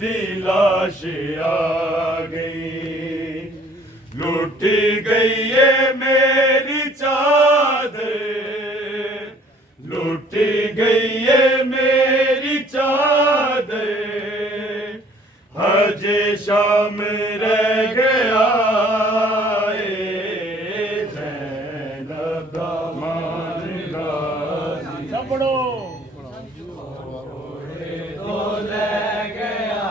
दी लाश आ गई, लुट गई ये मेरी चादर, लुट गई ये मेरी चादर, हजे शाम रह गया ज़ैनब दा मान गाज़ी। सबड़ो तो ले गया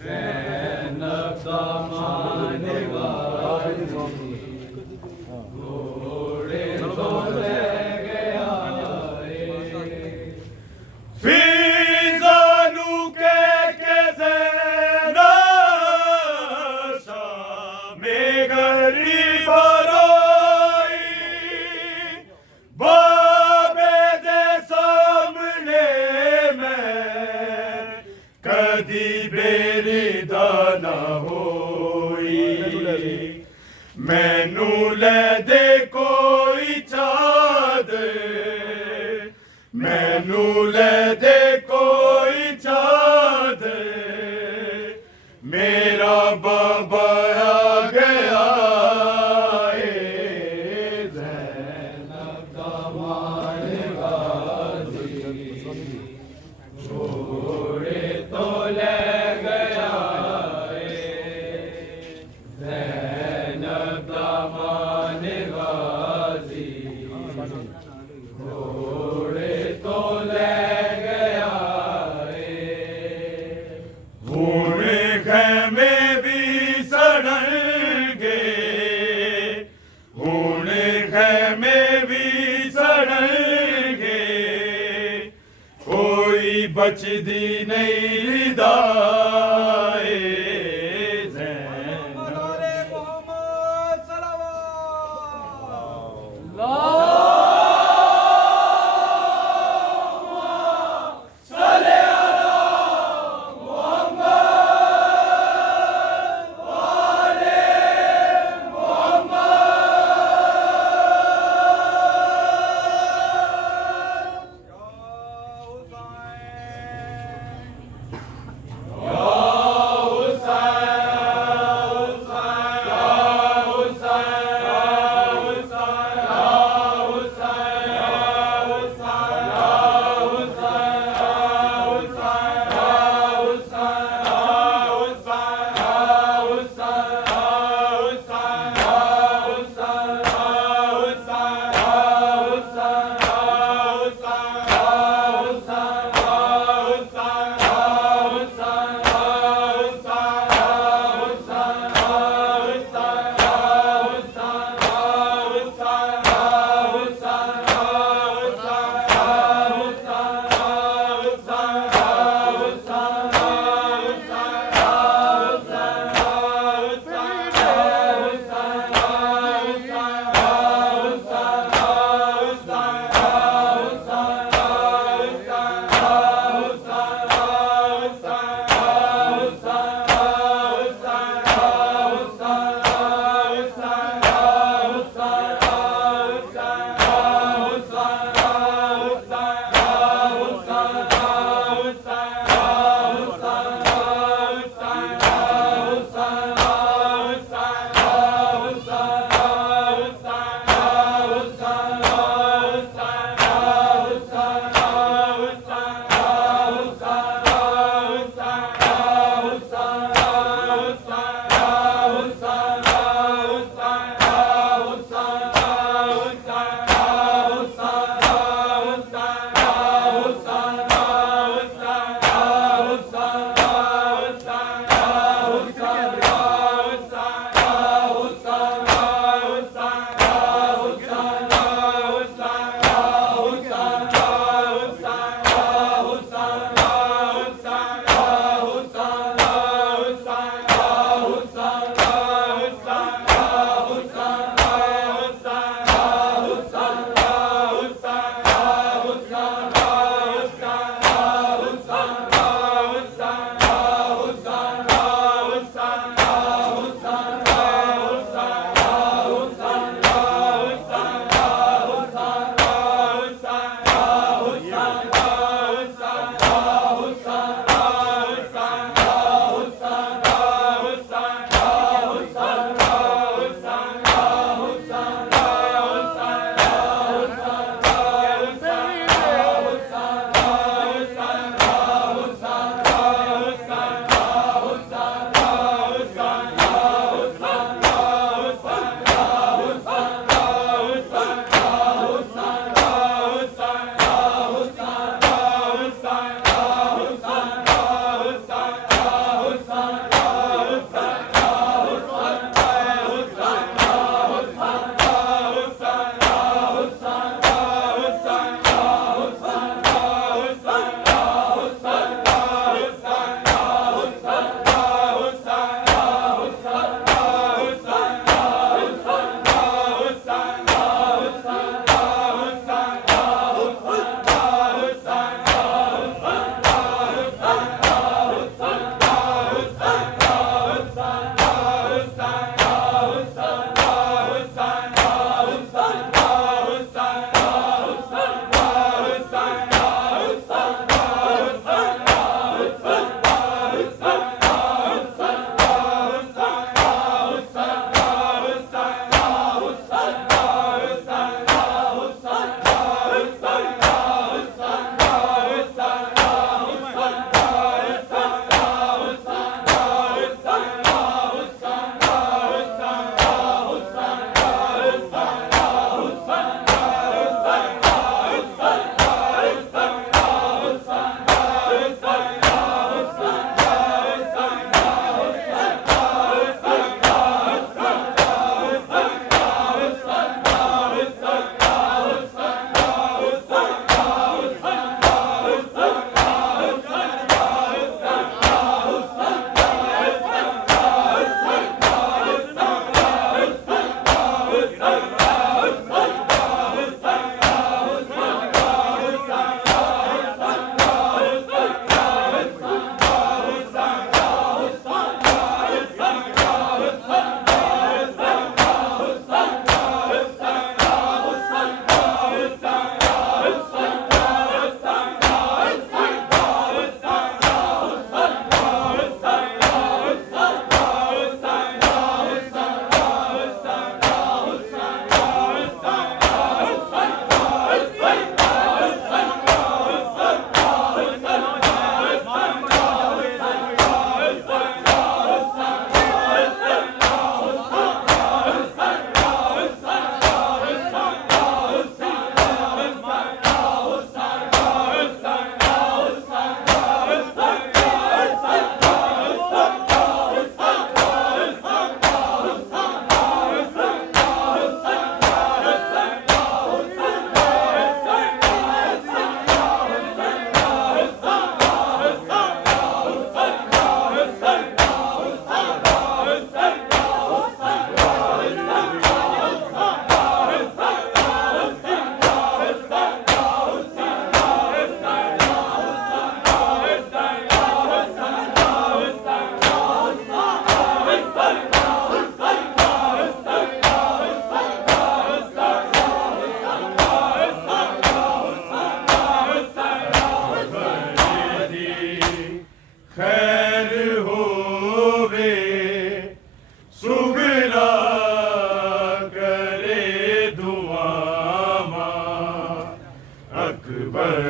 ज़ैनब दा मान गाज़ी, घोड़े तो ले गया फिज़ानू के ज़ैनब शामे गरीब रोई, बाबे दे सामने मैं कदी बेरिदा ना होई, मैनू ले दे कोई चादर, मैनू ले दे कोई चादर, मेरा बाबा आ गया ज़ैनब दा मान गाज़ी, घोड़े तो ले गया ज़ैनब दा मान गाज़ी, घोड़े तो ले गया हुण खैमे भी सड़नगे, हुण खैमे भी सड़नगे, कोई बचदी नहीं रिदाए ज़ैनब। या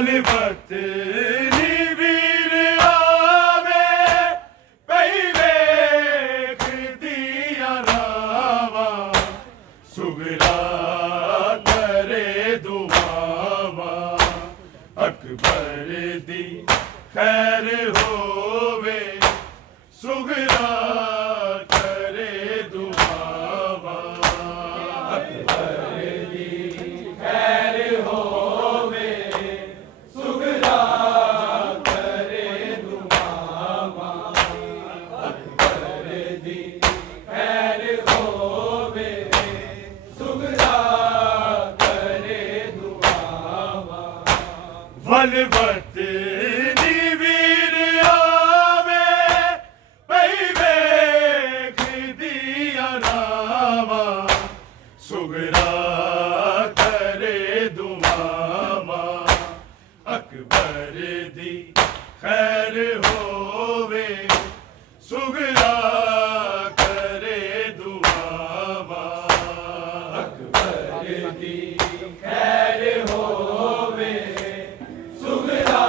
ਬਲਵੰਤ ਨੀ ਵੀਰ ਆਵੇ ਪਈ ਵੇਖ ਦੀਆਂ ਰਾਵਾਂ ਸੁਗਰਾ ਕਰੇ ਦੁਆਵਾਂ ਅਕਬਰ ਦੀ ਖੈਰ ਹੋਵੇ ਸੁਗਰਾ ਕਰੇ ਦੁਆਵਾਂ ਅਕਬਰ ਦੀ ਖੈਰ ਹੋਵੇ ਸੁਗਰਾ ਕਰੇ ਦੁਆਵਾਂ ਅਕਬਰ ਦੀ ਖੈਰ ਹੋਵੇ ਸੁਗਰਾ ਕਰੇ ਦੁਆਵਾਂ ਬਲਵੰਤ ਨੀ ਵੀਰ ਆਵੇ ਪਈ ਵੇਖ ਦੀਆਂ ਰਾਵਾਂ ਸੁਗਰਾ ਕਰੇ ਦੁਆਵਾਂ ਅਕਬਰ ਦੀ ਖੈਰ ਹੋਵੇ ਸੁਗਰਾ ਕਰੇ ਦੁਆਵਾਂ ਅਕਬਰ ਦੀ ਖੈਰ ਹੋਵੇ ਸੁਗਰਾ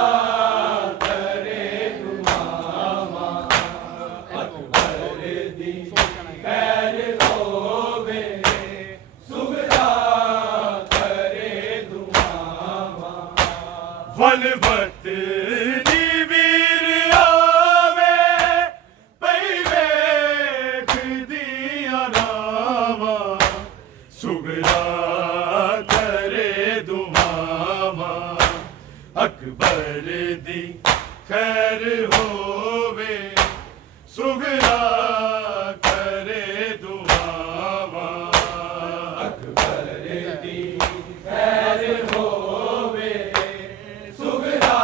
ਕਰੇ ਦੁਆਵਾਂ ਅਕਬਰ ਦੀ ਖੈਰ ਹੋਵੇ ਸੁਗਰਾ ਕਰੇ ਦੁਆਵਾਂ ਬਲਵੰਤ ਨੀ ਵੀਰ ਆਵੇ ਪਈ ਵੇਖ ਦੀਆਂ ਰਾਵਾਂ ਸੁਗਰਾ ਕਰੇ ਦੁਆਵਾਂ ਅਕਬਰ ਦੀ ਖੈਰ ਹੋਵੇ ਸੁਗਰਾ ਕਰੇ ਦੁਆਵਾਂ ਅਕਬਰ ਦੀ ਖੈਰ ਹੋਵੇ ਸੁਗਰਾ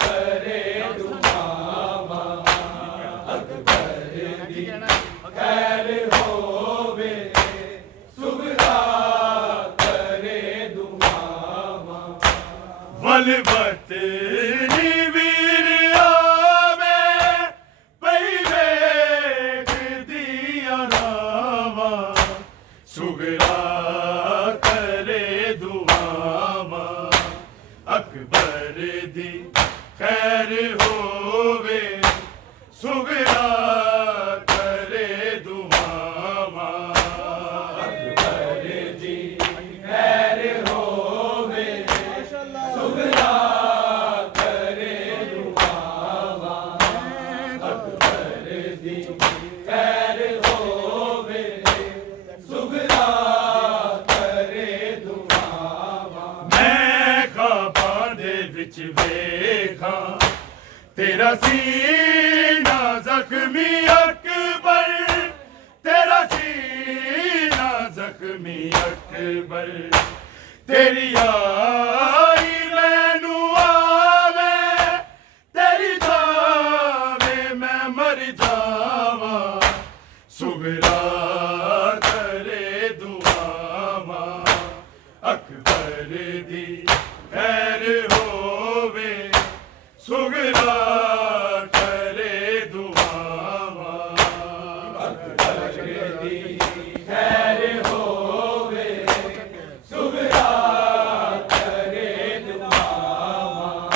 ਕਰੇ ਦੁਆਵਾਂ ਅਕਬਰ ਦੀ ਖੈਰ ਹੋਵੇ ਸੁਗਰਾ ਕਰੇ ਦੁਆਵਾਂ ਬਲਵੰਤ ਨੀ ਵੀਰ ਆਵੇ ਪਈ ਵੇਖ ਦੀਆਂ ਰਾਵਾਂ ਸੁਗਰਾ ਕਰੇ ਦੁਆਵਾਂ ਅਕਬਰ ਦੀ ਖੈਰ ਹੋਵੇ ਸੁਗਰਾ ਕਰੇ ਦੁਆਵਾਂ ਅਕਬਰ ਦੀ ਖੈਰ ਹੋਵੇ ਸੁਗਰਾ ਕਰੇ ਦੁਆਵਾਂ ਅਕਬਰ ਦੀ ਖੈਰ ਹੋਵੇ ਸੁਗਰਾ ਕਰੇ ਦੁਆਵਾਂ ਮੈਂ ਖਾਬਾਂ ਦੇ ਵਿੱਚ ਵੇਖਾਂ ਤੇਰਾ ਸੀਨਾ ਜ਼ਖਮੀ ਅਕਬਰ ਤੇਰਾ ਸੀਨਾ ਜ਼ਖਮੀ ਅਕਬਰ ਤੇਰੀ ਆਈ ਮੈਨੂੰ ਆਵੇ ਤੇਰੀ ਜਾਵੇ ਮੈਂ ਮਰ ਜਾਵਾਂ ਸੁਗਰਾ ਕਰੇ ਦੁਆਵਾਂ ਅਕਬਰ ਦੀ ਖੈਰ ਹੋਵੇ ਸੁਗਰਾ ਕਰੇ ਦੁਆਵਾਂ ਅਕਬਰ ਦੀ ਖੈਰ ਹੋਵੇ ਸੁਗਰਾ ਕਰੇ ਦੁਆਵਾਂ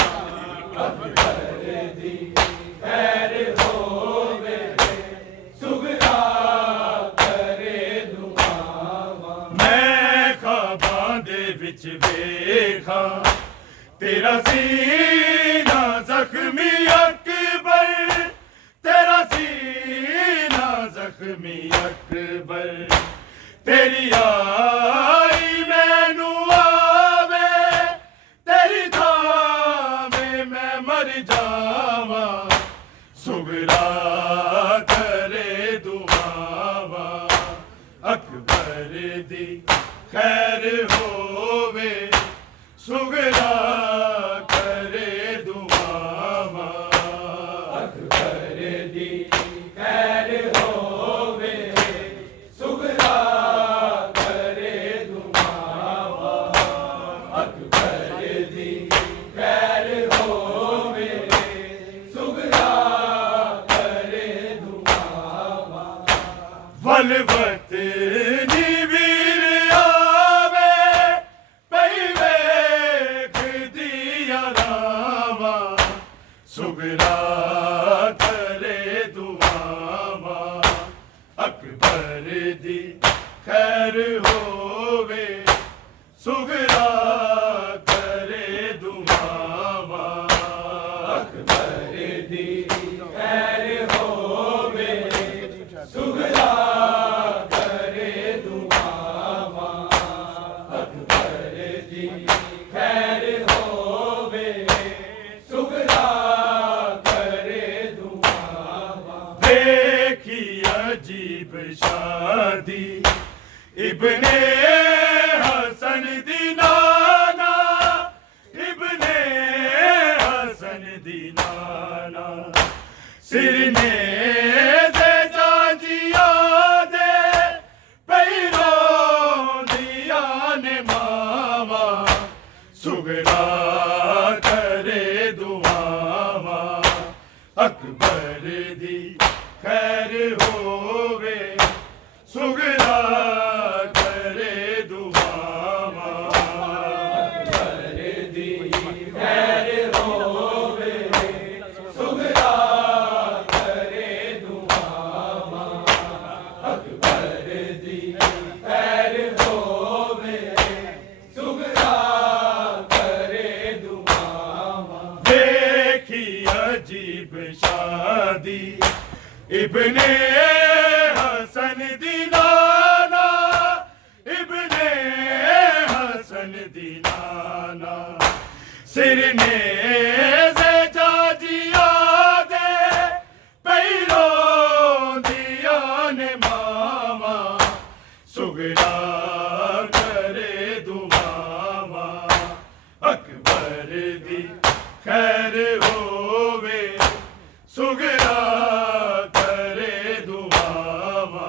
ਅਕਬਰ ਦੀ ਖੈਰ ਹੋਵੇ ਸੁਗਰਾ ਕਰੇ ਦੁਆਵਾਂ ਮੈਂ ਖਾਬਾਂ ਦੇ ਵਿੱਚ ਵੇਖਾਂ ਤੇਰਾ ਸੀਨਾ ਜ਼ਖਮੀ ਅਕਬਰ ਤੇਰਾ ਸੀਨਾ ਜ਼ਖਮੀ ਅਕਬਰ ਤੇਰੀ ਆਈ ਮੈਨੂੰ ਆਵੇ ਤੇਰੀ ਜਾਵੇ ਮੈਂ ਮਰ ਜਾਵਾਂ ਸੁਗਰਾ ਕਰੇ ਦੁਆਵਾਂ ਅਕਬਰ ਦੀ ਖੈਰ ਹੋਵੇ ਸੁਗਰਾ ਕਰੇ ਦੁਆਵਾਂ ਅਕਬਰ ਦੀ ਖੈਰ ਹੋਵੇ ਸੁਗਰਾ ਕਰੇ ਦੁਆਵਾਂ ਅਕਬਰ ਦੀ ਖੈਰ ਹੋਵੇ दिया रावा सुगरा करे दुआवा अकबर दी खैर होवे सुगरा करे दुआवा अकबर दी खैर होवे सुगरा करे दुआवा अकबर दी खैर होवे सुगरा करे दुआवा देखी अजीब शादी इब्ने हसन दी नाना इब्ने हसन दी नाना सिरने दे जाजिया दे पैरों दिया ने मामा सुगरा करे दुआवा अकबर दी खैर होवे सुगरा करे दुआवा अकबर दी खैर होवे सुगरा करे दुआवा अकबर दी खैर होवे सुगरा करे दुआवा देखी अजीब शादी इब्ने हसन दी नाना इब्ने हसन दी नाना सिरने से जाजिया दे पैरों दिया ने मामा सुगरा करे दुआवा अकबर दी खैर होवे सुगरा करे दुआवा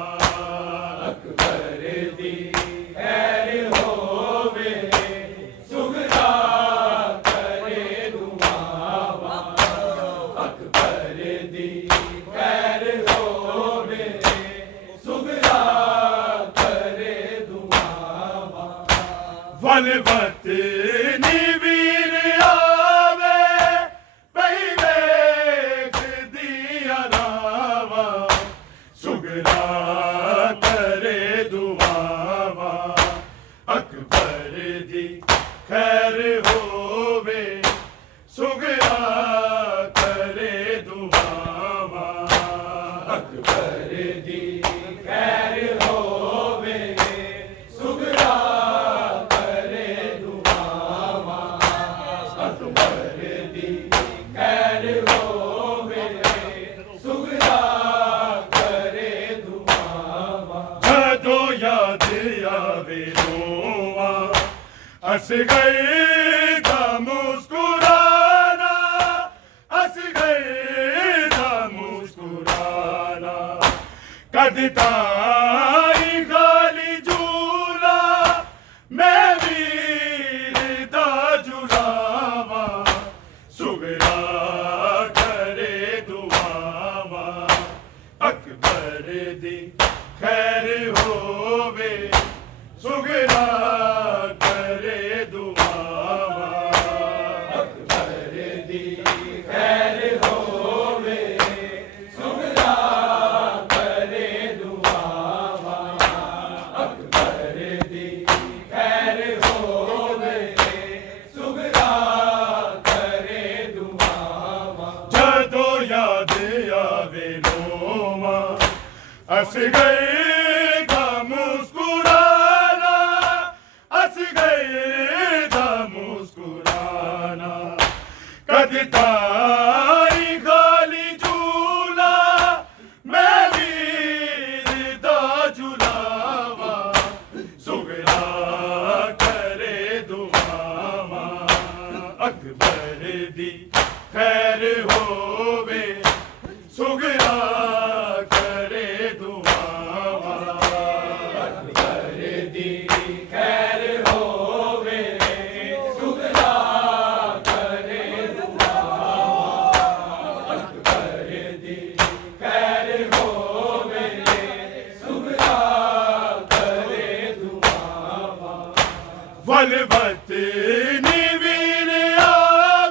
अकबर दी खैर होवे सुगरा करे दुआवा अकबर दी खैर होवे सुगरा करे दुआवा वलवत वीर आवे पहले दिया रावा सुगरा करे दुआवा अकबर दी खैर होवे सुगरा करे दुआवा अकबर दी खैर होवे सुगरा करे दुआवा अकबर दी खैर होवे सुगरा करे दुआवा जदो याद आवे रोवा हंस गए था मुस्कुराना हंस गए था मुस्कुराना कद ताई गाली झूला मैं वीर दा जुलावा सुगरा करे दुआवा अकबर दी खैर होवे सुगरा करे दुआवा अकबर दी खैर होवे सुगरा करे दुआवा अकबर दी खैर होवे सुगरा करे दुआवा जदो याद आवे रोवा हंस गए था मुस्कुराना हंस गए था मुस्कुराना कद ताई गाली झूला मैं वीर दा जुलावा सुगरा करे दुआवा अकबर दी खैर होवे सुगरा करे दुआवा अकबर दी खैर होवे सुगरा करे दुआवा अकबर दी खैर होवे सुगरा करे दुआवा वलवत वीर आ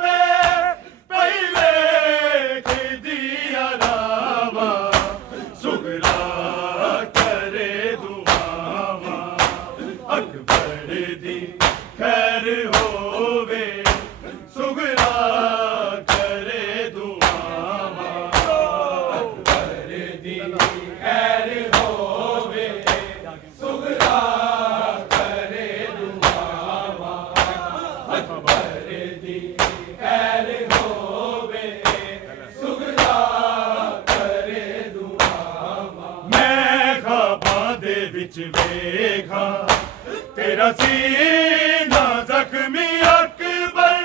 तेरा सीना जख्मी अकबर,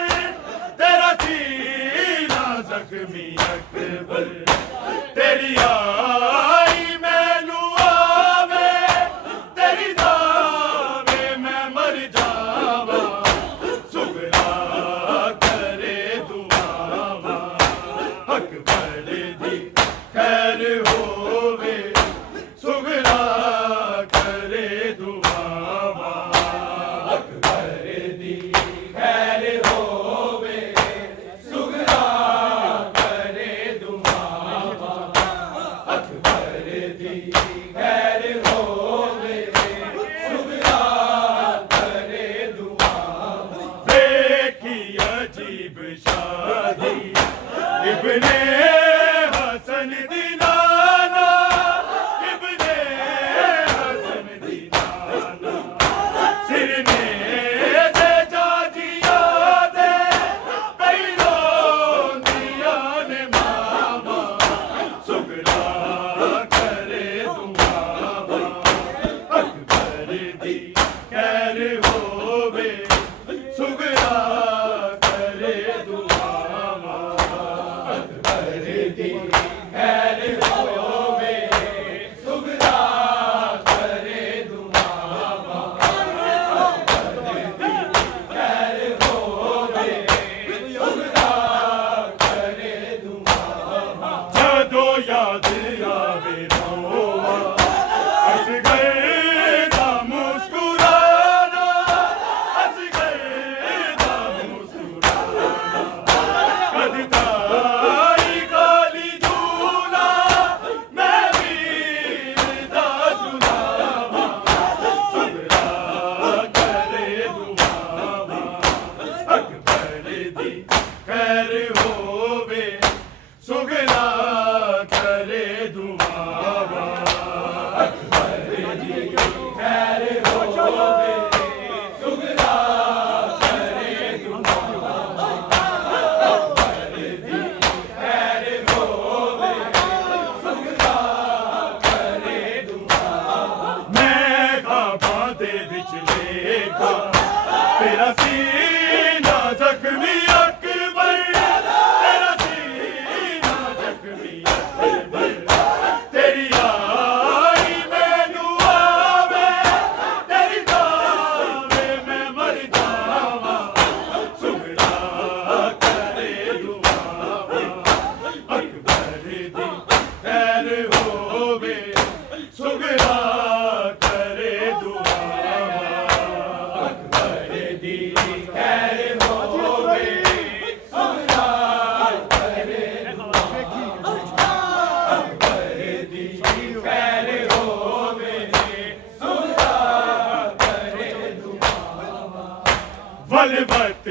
तेरा सीना जख्मी अकबर, तेरी आई मैनू आवे, तेरी दावे मैं मर जावा, सुगरा करे दुआवा, अकबर दी खैर होवे, सुगरा करे दुआवा, अकबर दी खैर होवे, सुगरा करे दुआवा, अकबर दी खैर होवे, सुगरा करे दुआवा। देखी अजीब शादी इब्ने हसन दी नाना, इब्ने हसन दी नाना, सिरने दे जाजिया दे, पैरों दिया ने मामा, सुगरा करे दुआवा, अकबर दी खैर होवे, सुगरा करे दुआवा, अकबर दी खैर होवे, सुगरा करे दुआवा, अकबर दी खैर होवे, सुगरा करे दुआवा। जदों याद आवे रोवा, असगर दा मुस्कुराना, असगर दा मुस्कुराना, कद ताई काली झूला, मैं वीर दा झुलावा, सुगरा करे दुआवा, अकबर दी खैर होवे, सुगरा करे दुआवा, अकबर दी खैर होवे, सुगरा करे दुआवा, अकबर दी खैर होवे, सुगरा करे दुआवा। मैं ख्वाबां दे विच लेखा, तेरा सीना जख्मी अकबर, तेरा सीना जख्मी अकबर, तेरी आई मैनू आवे, तेरी दावे मैं मर जावा, सुगरा करे दुआवा, अकबर दी खैर होवे, सुगरा करे दुआवा, अकबर दी खैर होवे, सुगरा करे दुआवा, अकबर दी खैर होवे, सुगरा करे दुआवा। वलवत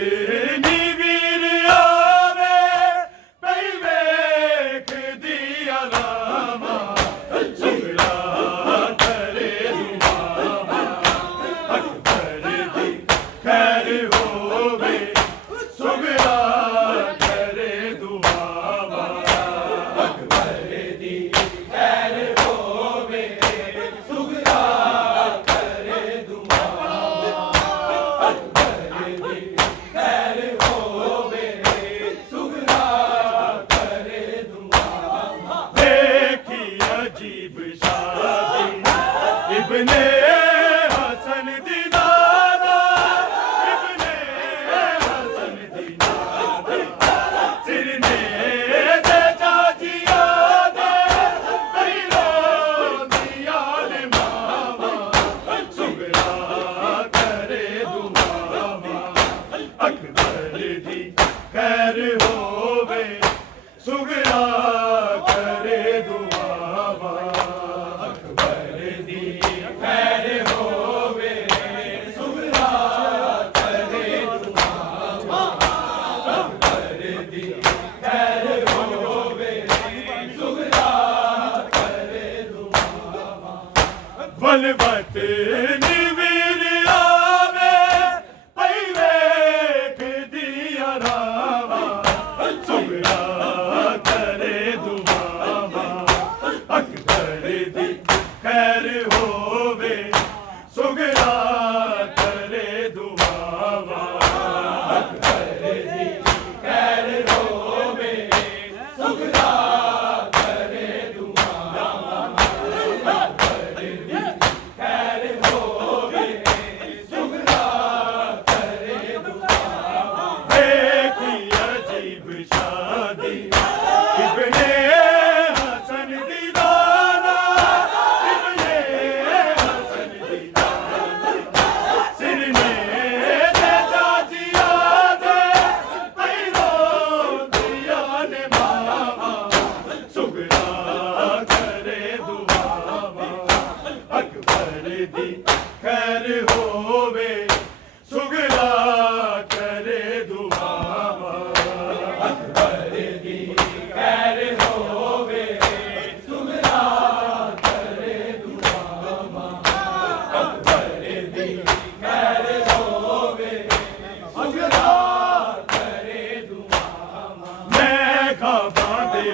नी वीर आवे, पई वेख दिया लावा, सुगरा करे दुआवा, अकबर दी खैर होवे, सुगरा करे दुआवा, अकबर दी खैर होवे, सुगरा करे दुआवा, अकबर दी खैर होवे, सुगरा करे दुआवा। देखी अजीब शादी इब्ने हसन दी नाना, इब्ने हसन दी नाना, सिरने दे जाजिया दे, पैरों दिया ने मामा, सुगरा करे दुआवा, अकबर दी खैर होवे, सुगरा करे दुआवा, अकबर दी खैर होवे, सुगरा करे दुआवा, अकबर दी खैर होवे, सुगरा करे दुआवा। वलवत नी वीर आवे, पई वेख दिया रावा, सुगरा करे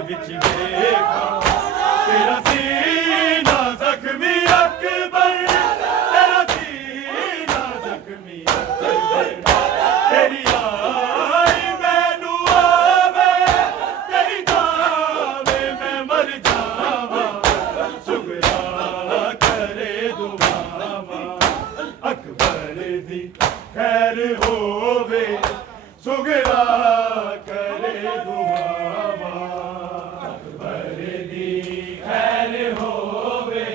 ਵਿੱਚ ਵੇਖਾਂ ਤੇਰਾ ਸੀਨਾ ਜ਼ਖਮੀ ਅਕਬਰ ਤੇਰਾ ਸੀਨਾ ਜ਼ਖਮੀ ਅਕਬਰ ਤੇਰੀ ਆਈ ਮੈਨੂੰ ਆਵੇ ਤੇਰੀ ਜਾਵੇ ਮੈਂ ਮਰ ਜਾਵਾਂ ਸੁਗਰਾ ਕਰੇ ਦੁਆਵਾਂ ਅਕਬਰ ਦੀ ਖੈਰ ਹੋਵੇ ਸੁਗਰਾ ਕਰੇ ਦੁਆਵਾਂ ਅਕਬਰ ਦੀ ਖੈਰ ਹੋਵੇ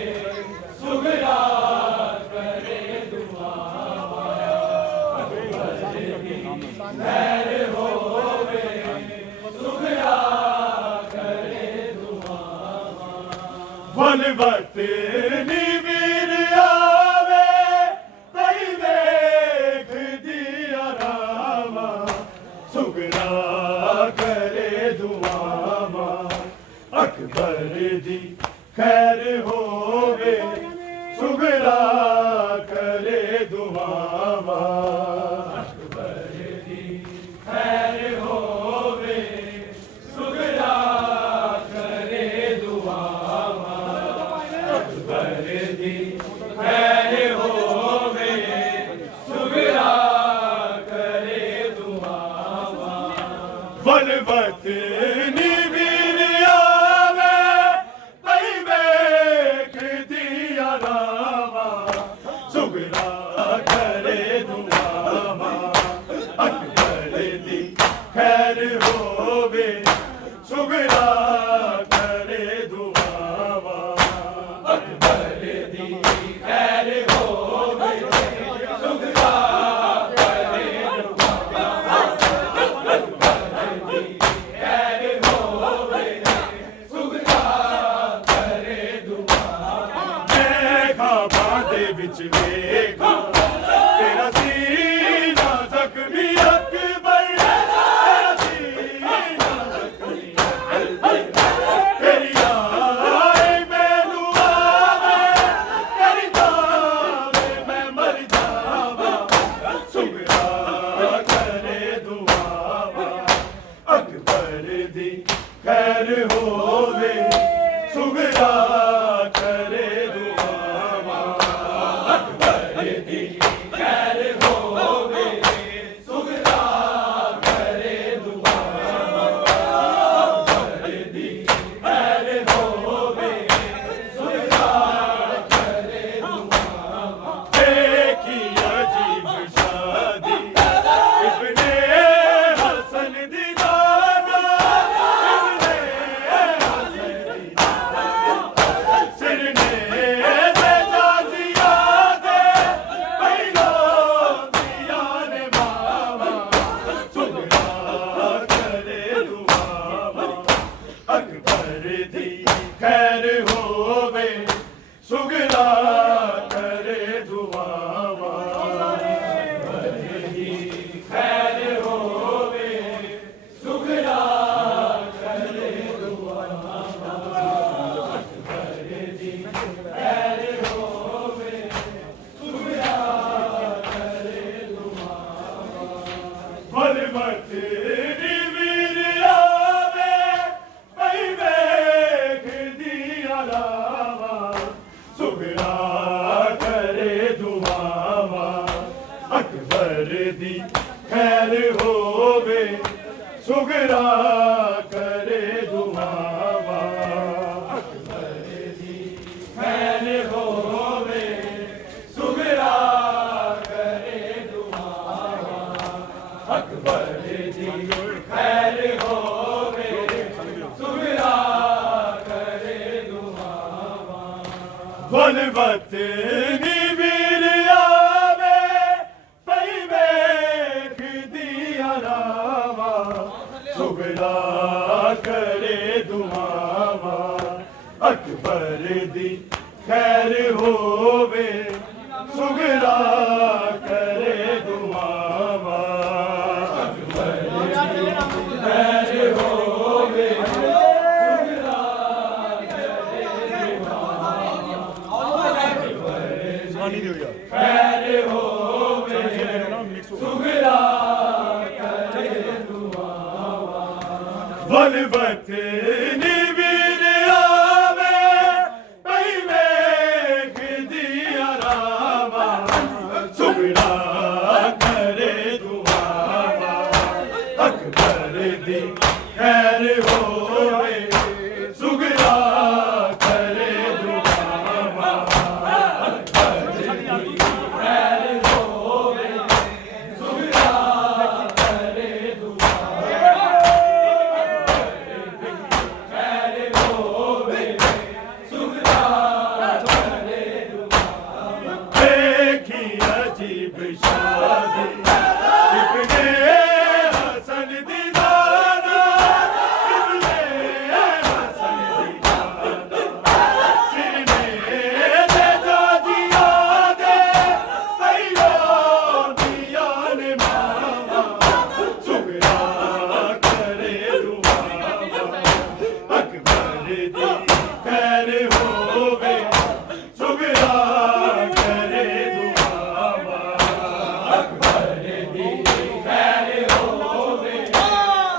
ਸੁਗਰਾ ਕਰੇ ਦੁਆਵਾਂ ਅਕਬਰ ਦੀ ਖੈਰ ਹੋਵੇ ਸੁਗਰਾ ਕਰੇ ਦੁਆਵਾਂ ਵਨ ਵਕਤ ਨੀ ਵੀਰ ਆਵੇ ਪਈ ਵੇਖਦੀ ਆਰਾਵਾਂ ਸੁਗਰਾ ਕਰੇ ਦੁਆਵਾਂ ਅਕਬਰ ਦੀ ਖੈਰ ਹੋਵੇ ਸੁਗਰਾ ਕਰੇ ਦੁਆਵਾਂ ਅਕਬਰ ਦੀ ਖੈਰ ਹੋਵੇ ਸੁਗਰਾ ਕਰੇ ਦੁਆਵਾਂ ਅਕਬਰ ਦੀ ਖੈਰ ਹੋਵੇ ਸੁਗਰਾ ਕਰੇ ਦੁਆਵਾਂ ਵਨ ਵਕਤ ਨੀ ਵੀਰ ਆਵੇ ਪਈ ਵੇਖਦੀ ਆਰਾਵਾਂ ਸੁਗਰਾ ਕਰੇ ਦੁਆਵਾਂ ਅਕਬਰ ਦੀ ਖੈਰ ਹੋਵੇ ਸੁਗਰਾ ਕਰੇ ਦੁਆਵਾਂ ਅਕਬਰ ਦੀ ਖੈਰ ਹੋਵੇ ਸੁਗਰਾ ਕਰੇ ਦੁਆਵਾਂ ਅਕਬਰ ਦੀ ਖੈਰ ਹੋਵੇ ਸੁਗਰਾ ਕਰੇ ਦੁਆਵਾਂ ਵੇਖਾਂ ਬਾਂ ਦੇ ਵਿੱਚ ਵੇਖਾਂ ਤੇਰਾ ਸੀਨਾ ਜ਼ਖਮੀ ਅਕਬਰ ਤੇਰਾ ਸੀਨਾ ਜ਼ਖਮੀ ਅਕਬਰ ਤੇਰੀ ਆਈ ਮੈਨੂੰ ਆਵੇ ਤੇਰੀ ਜਾਵੇ ਮੈਂ ਮਰ ਜਾਵਾਂ ਸੁਗਰਾ ਕਰੇ ਦੁਆਵਾਂ ਅਕਬਰ ਦੀ ਖੈਰ ਹੋਵੇ ਸੁਗਰਾ ਕਰੇ ਦੁਆਵਾਂ ਅਕਬਰ ਦੀ ਖੈਰ ਹੋਵੇ ਸੁਗਰਾ ਕਰੇ ਦੁਆਵਾਂ ਅਕਬਰ ਦੀ ਖੈਰ ਹੋਵੇ ਸੁਗਰਾ ਕਰੇ ਦੁਆਵਾਂ ਦੇਖੀ ਅਜੀਬ ਸ਼ਾਦੀ ਇਬਨੇ ਹਸਨ ਦੀ ਦਾਦਾ ਇਬਨੇ ਹਸਨ ਦੀ ਦਾਦਾ ਸਿਰਨੇ ਦੇ ਜਾਜੀਆ ਦੇ ਪਹਿਲੋਂ ਦੀਆਂ ਨੇ ਮਾਵਾਂ ਸੁਗਰਾ ਕਰੇ ਦੁਆਵਾਂ ਅਕਬਰ ਦੀ ਖੈਰ ਹੋਵੇ ਸੁਗਰਾ ਕਰੇ ਦੁਆਵਾਂ ਅਕਬਰ ਦੀ ਖੈਰ ਹੋਵੇ ਸੁਗਰਾ ਕਰੇ ਦੁਆਵਾਂ ਅਕਬਰ ਦੀ ਖੈਰ ਹੋਵੇ ਸੁਗਰਾ ਕਰੇ ਦੁਆਵਾਂ ਵਨ ਵਕਤ ਨੀ ਵੀਰ ਆਵੇ ਪਈ ਵੇਖਦੀ ਆਰਾਵਾਂ ਸੁਗਰਾ ਕਰੇ ਦੁਆਵਾਂ ਅਕਬਰ ਦੀ ਖੈਰ ਹੋਵੇ ਸੁਗਰਾ ਕਰੇ ਦੁਆਵਾਂ ਅਕਬਰ ਦੀ ਖੈਰ ਹੋਵੇ ਸੁਗਰਾ ਕਰੇ ਦੁਆਵਾਂ ਅਕਬਰ ਦੀ ਖੈਰ ਹੋਵੇ ਸੁਗਰਾ ਕਰੇ ਦੁਆਵਾਂ ਵਨ ਵਕਤ ਨੀ ਵੀਰ ਆਵੇ ਪਈ ਵੇਖਦੀ ਆਰਾਵਾਂ ਸੁਗਰਾ ਕਰੇ ਦੁਆਵਾਂ ਅਕਬਰ ਦੀ ਖੈਰ ਹੋਵੇ ਸੁਗਰਾ ਕਰੇ ਦੁਆਵਾਂ ਅਕਬਰ ਦੀ ਖੈਰ ਹੋਵੇ ਸੁਗਰਾ ਕਰੇ ਦੁਆਵਾਂ ਪਾਣੀ ਦਿਓ ਯਾਰ ਖੈਰ ਹੋਵੇ ਸੁਗਰਾ ਕਰੇ ਦੁਆਵਾਂ ਵਨ ਵਕਤ दी खैर होवे सुगरा करे दुआवा अकबर दी खैर होवे सुगरा करे दुआवा खैर होवे सुगरा करे दुआवा देखी अजीब शादी इब्ने हसन दीदाना इब्ने हसन दीदाना सिर में दे जो दिया दे पैलो दिया ने मामा सुगरा करे दुआवा अकबर दी खैर होवे सुगरा करे दुआवा अकबर दी खैर होवे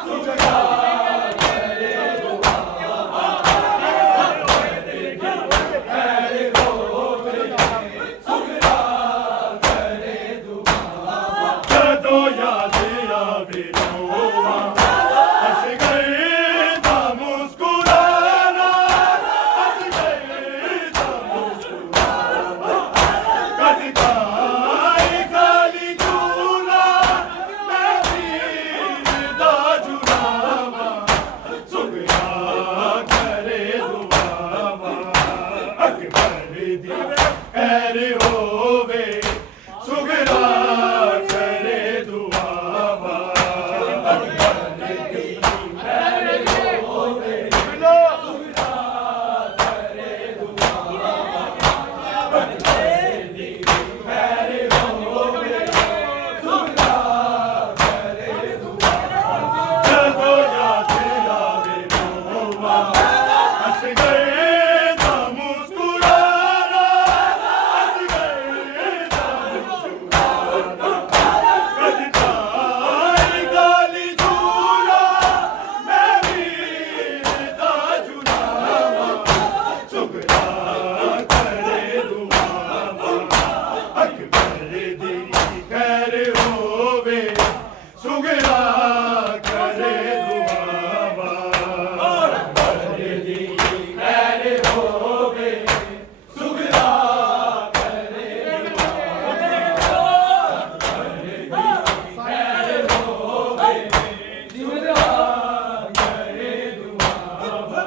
सुगरा करे दुआवा खैर होवे सुगरा करे दुआवा जदों याद आवे रोवा हंस गए दा मुस्कुराना हंस गए दा मुस्कुराना कद काई गाली झूला मैं वीर दा जुलावा सुगरा करे दुआवा अकबर दी खैर होवे सुगरा करे दुआवा अकबर दी खैर होवे सुगरा करे दुआवा अकबर दी खैर होवे सुगरा करे दुआवा जदों याद आवे रोवा हंस गए दा मुस्कुराना हंस गए दा मुस्कुराना कद काई गाली झूला मैं वीर दा जुलावा सुगरा करे दुआवा अकबर दी खैर होवे सुगरा करे दुआवा अकबर दी खैर होवे सुगरा करे दुआवा खैर होवे सुगरा करे दुआवा